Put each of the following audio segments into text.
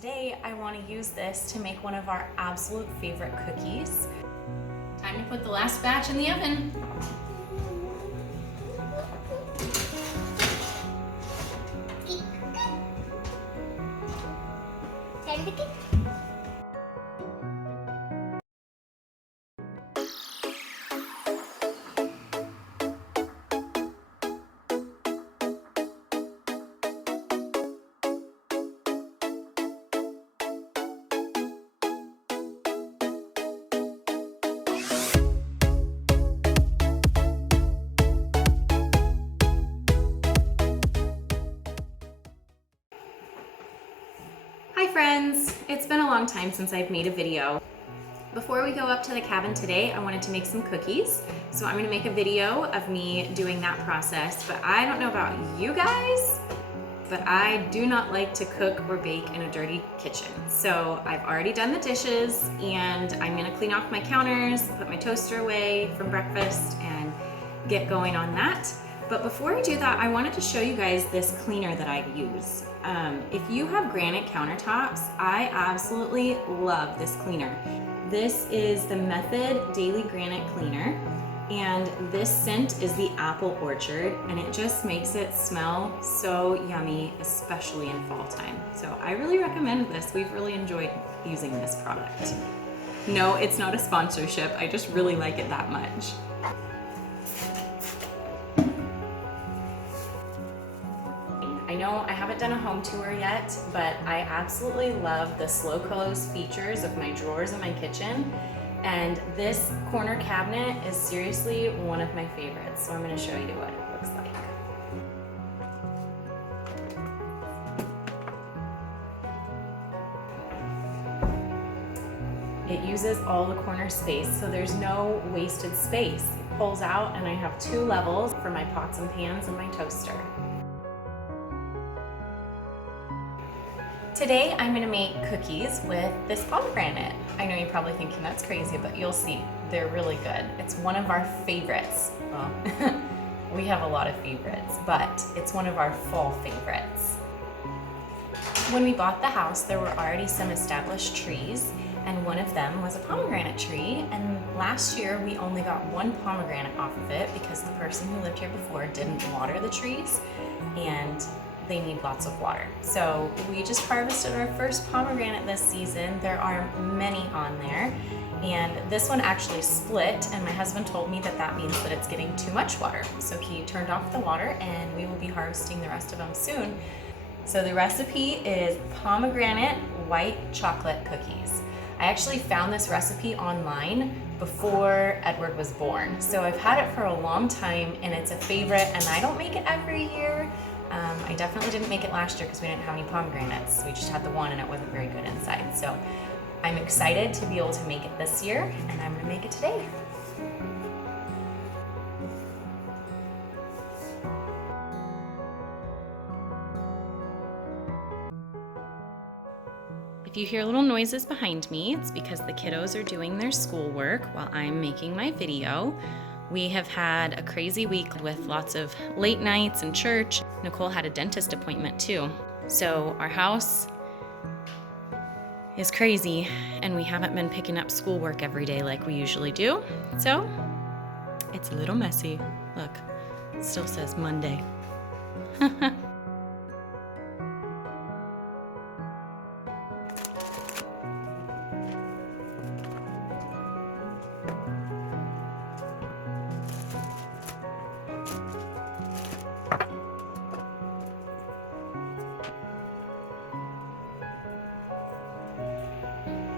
today I want to use this to make one of our absolute favorite cookies. Time to put the last batch in the oven. Hi friends! It's been a long time since I've made a video. Before we go up to the cabin today, I wanted to make some cookies. So I'm going to make a video of me doing that process, but I don't know about you guys, but I do not like to cook or bake in a dirty kitchen. So I've already done the dishes and I'm going to clean off my counters, put my toaster away from breakfast and get going on that. But before I do that, I wanted to show you guys this cleaner that I use. If you have granite countertops, I absolutely love this cleaner. This is the Method Daily Granite Cleaner, and this scent is the Apple Orchard, and it just makes it smell so yummy, especially in fall time. So I really recommend this. We've really enjoyed using this product. No, it's not a sponsorship. I just really like it that much. I know I haven't done a home tour yet, but I absolutely love the slow close features of my drawers in my kitchen. And this corner cabinet is seriously one of my favorites. So I'm going to show you what it looks like. It uses all the corner space, so there's no wasted space. It pulls out and I have 2 levels for my pots and pans and my toaster. Today I'm going to make cookies with this pomegranate. I know you're probably thinking that's crazy, but you'll see, they're really good. It's one of our favorites. Well, we have a lot of favorites, but it's one of our fall favorites. When we bought the house, there were already some established trees, and one of them was a pomegranate tree, and last year we only got 1 pomegranate off of it because the person who lived here before didn't water the trees, and they need lots of water. So we just harvested our first pomegranate this season. There are many on there, and this one actually split, and my husband told me that that means that it's getting too much water. So he turned off the water and we will be harvesting the rest of them soon. So the recipe is pomegranate white chocolate cookies. I actually found this recipe online before Edward was born. So I've had it for a long time and it's a favorite, and I don't make it every year. I definitely didn't make it last year because we didn't have any pomegranates. We just had the one and it wasn't very good inside. So I'm excited to be able to make it this year, and I'm going to make it today. If you hear little noises behind me, it's because the kiddos are doing their schoolwork while I'm making my video. We have had a crazy week with lots of late nights and church. Nicole had a dentist appointment too. So our house is crazy, and we haven't been picking up schoolwork every day like we usually do. So it's a little messy. Look, it still says Monday.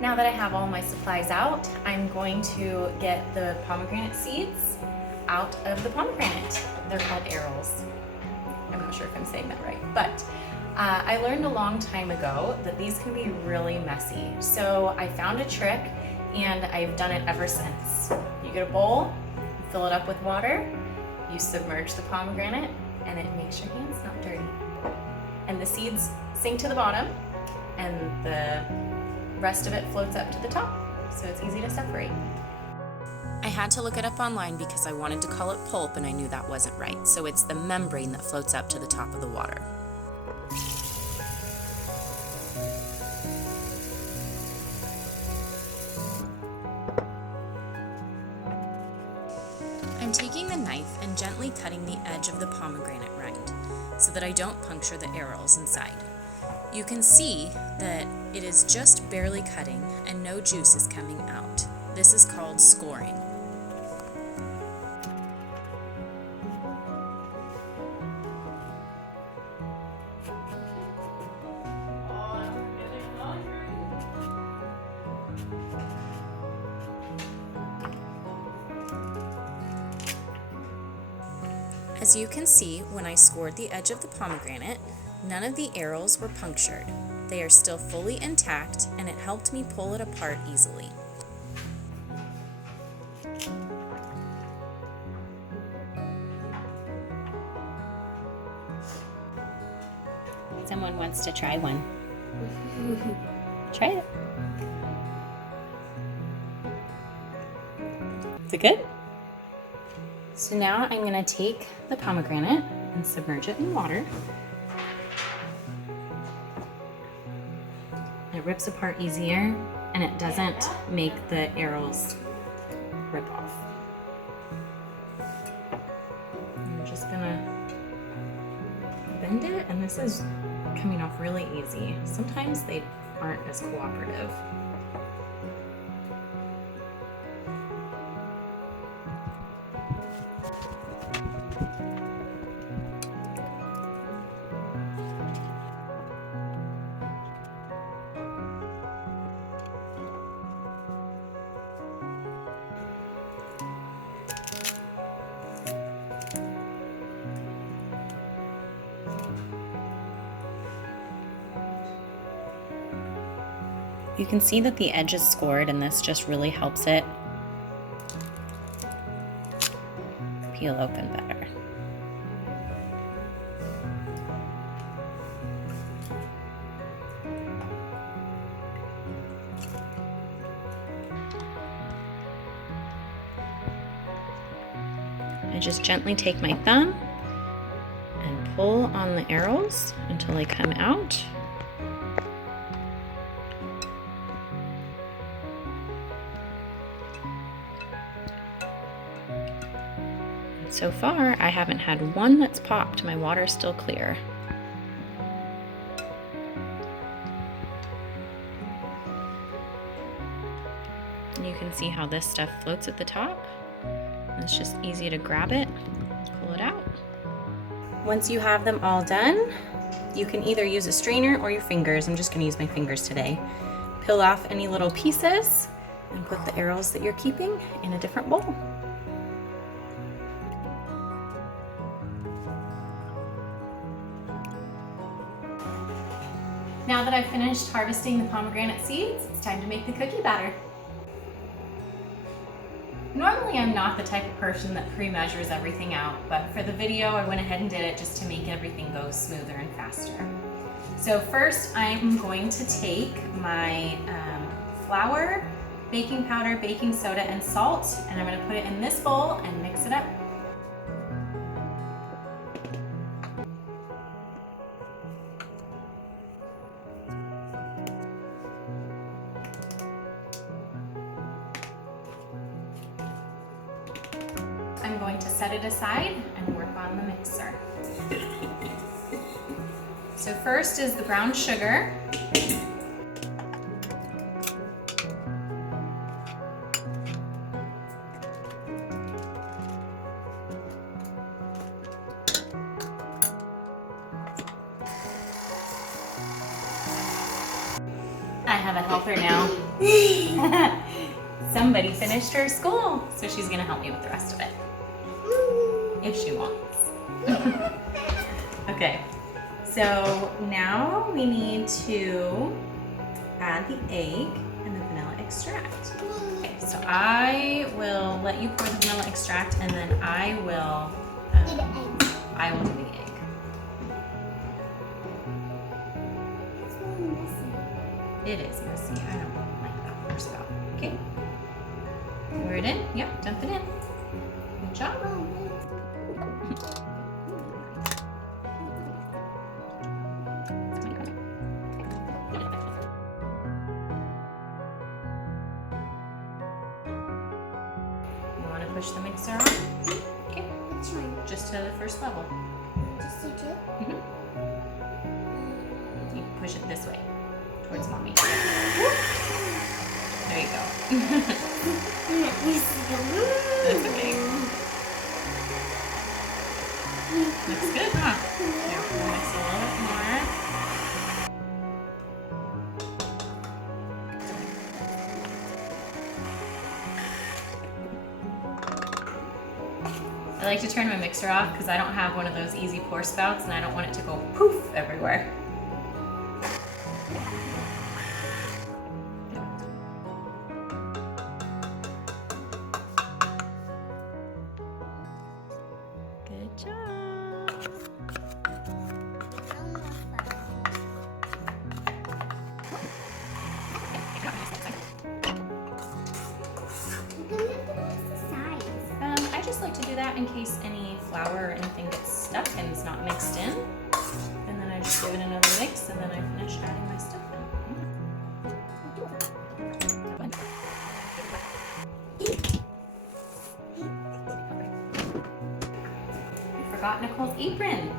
Now that I have all my supplies out, I'm going to get the pomegranate seeds out of the pomegranate. They're called arils. I'm not sure if I'm saying that right, but I learned a long time ago that these can be really messy. So I found a trick and I've done it ever since. You get a bowl, you fill it up with water, you submerge the pomegranate, and it makes your hands not dirty. And the seeds sink to the bottom and the rest of it floats up to the top, so it's easy to separate. I had to look it up online because I wanted to call it pulp and I knew that wasn't right. So it's the membrane that floats up to the top of the water. knife and gently cutting the edge of the pomegranate rind so that I don't puncture the arils inside. You can see that it is just barely cutting and no juice is coming out. This is called scoring. As you can see, when I scored the edge of the pomegranate, none of the arils were punctured. They are still fully intact, and it helped me pull it apart easily. Someone wants to try one. Try it. Is it good? So now I'm going to take the pomegranate and submerge it in water. It rips apart easier and it doesn't make the arils rip off. I'm just going to bend it, and this is coming off really easy. Sometimes they aren't as cooperative. You can see that the edge is scored, and this just really helps it peel open better. I just gently take my thumb and pull on the arils until they come out. So far, I haven't had one that's popped. My water's still clear. And you can see how this stuff floats at the top. It's just easy to grab it, pull it out. Once you have them all done, you can either use a strainer or your fingers. I'm just gonna use my fingers today. Peel off any little pieces and put the arils that you're keeping in a different bowl. Now that I've finished harvesting the pomegranate seeds, it's time to make the cookie batter. Normally I'm not the type of person that pre-measures everything out, but for the video I went ahead and did it just to make everything go smoother and faster. So first I'm going to take my flour, baking powder, baking soda, and salt, and I'm going to put it in this bowl and mix it up. I'm going to set it aside and work on the mixer. So first is the brown sugar. I have a helper now. Somebody finished her school, so she's gonna help me with the rest of it. If she wants. Okay, so now we need to add the egg and the vanilla extract. Okay, so I will let you pour the vanilla extract, and then I will do the egg. It is messy. I don't like that first spout. Okay. Pour it in. Yep, dump it in. Good job. You want to push the mixer on? Okay. Which one? Just to the first level. Just to two? Mm-hmm. You push it this way, towards mommy. There you go. That's okay. Looks good, huh? Here, we'll mix a little bit more. I like to turn my mixer off because I don't have one of those easy pour spouts and I don't want it to go poof everywhere. Good job. I just like to do that in case any flour or anything gets stuck and is not mixed in. And then I just give it another mix and then I finish adding my stuff in. I forgot Nicole's apron.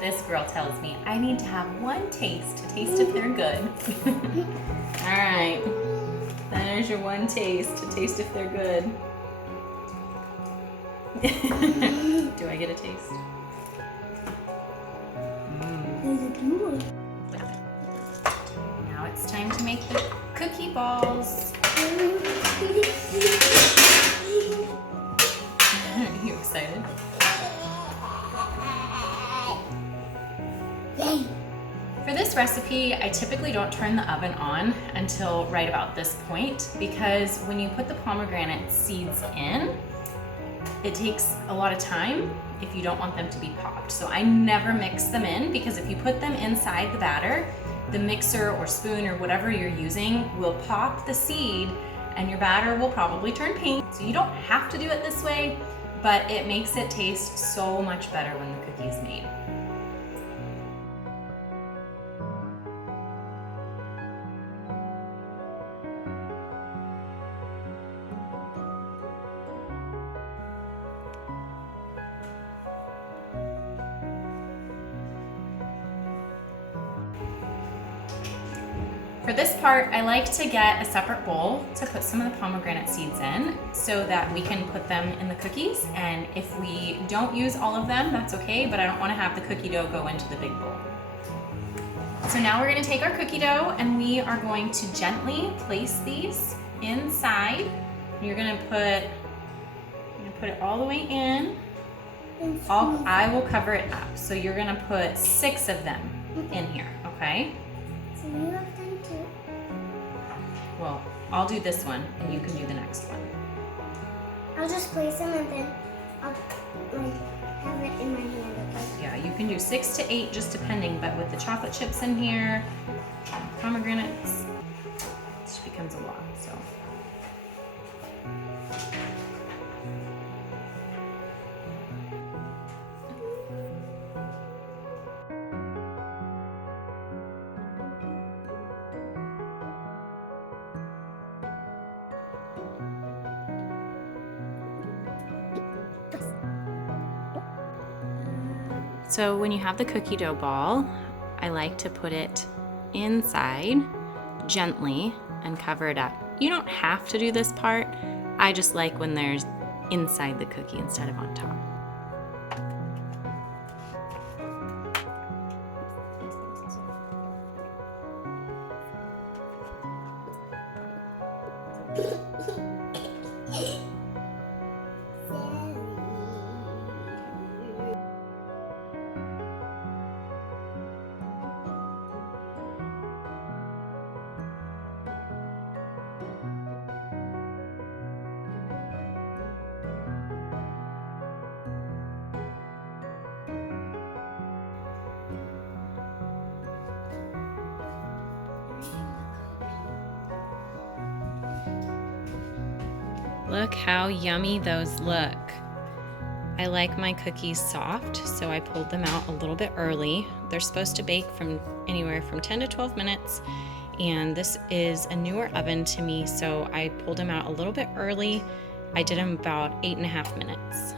This girl tells me I need to have one taste to taste if they're good. All right, there's your one taste to taste if they're good. Do I get a taste? Now it's time to make the cookie balls. Are you excited? For this recipe, I typically don't turn the oven on until right about this point because when you put the pomegranate seeds in, it takes a lot of time if you don't want them to be popped. So I never mix them in because if you put them inside the batter, the mixer or spoon or whatever you're using will pop the seed and your batter will probably turn pink. So you don't have to do it this way, but it makes it taste so much better when the cookie is made. For this part, I like to get a separate bowl to put some of the pomegranate seeds in so that we can put them in the cookies. And if we don't use all of them, that's okay, but I don't want to have the cookie dough go into the big bowl. So now we're going to take our cookie dough and we are going to gently place these inside. You're going to put it all the way in. I will cover it up. So you're going to put 6 of them in here, okay? So you have done 2? Well, I'll do this one and you can do the next one. I'll just place them and then I'll have it in my hand, okay? Yeah, you can do 6 to 8 just depending, but with the chocolate chips in here, pomegranates, it just becomes a lot, so. So when you have the cookie dough ball, I like to put it inside gently and cover it up. You don't have to do this part. I just like when there's inside the cookie instead of on top. Look how yummy those look. I like my cookies soft, so I pulled them out a little bit early. They're supposed to bake from anywhere from 10 to 12 minutes, and this is a newer oven to me, so I pulled them out a little bit early. I did them about 8.5 minutes.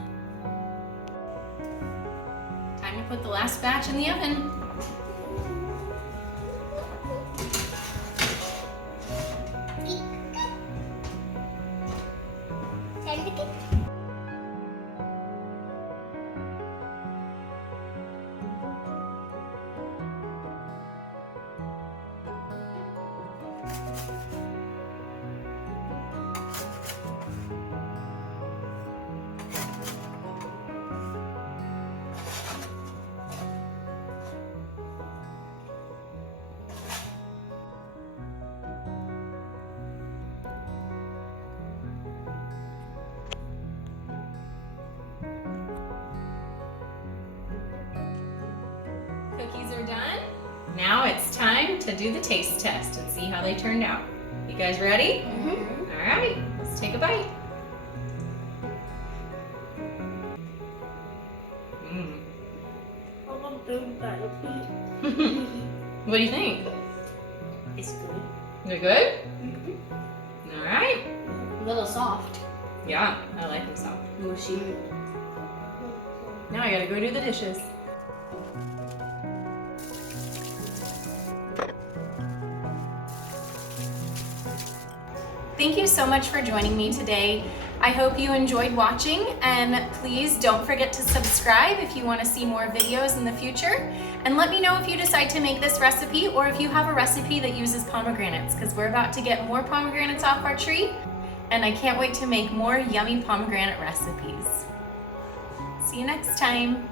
Time to put the last batch in the oven. Cookies are done. Now it's time to do the taste test and see how they turned out. You guys ready? Mm-hmm. All right, let's take a bite. What do you think? It's good. They're good? Mm-hmm. All right. A little soft. Yeah, I like them soft. Mushy. Now I gotta go do the dishes. Thank you so much for joining me today. I hope you enjoyed watching, and please don't forget to subscribe if you want to see more videos in the future. And let me know if you decide to make this recipe or if you have a recipe that uses pomegranates, because we're about to get more pomegranates off our tree, and I can't wait to make more yummy pomegranate recipes. See you next time.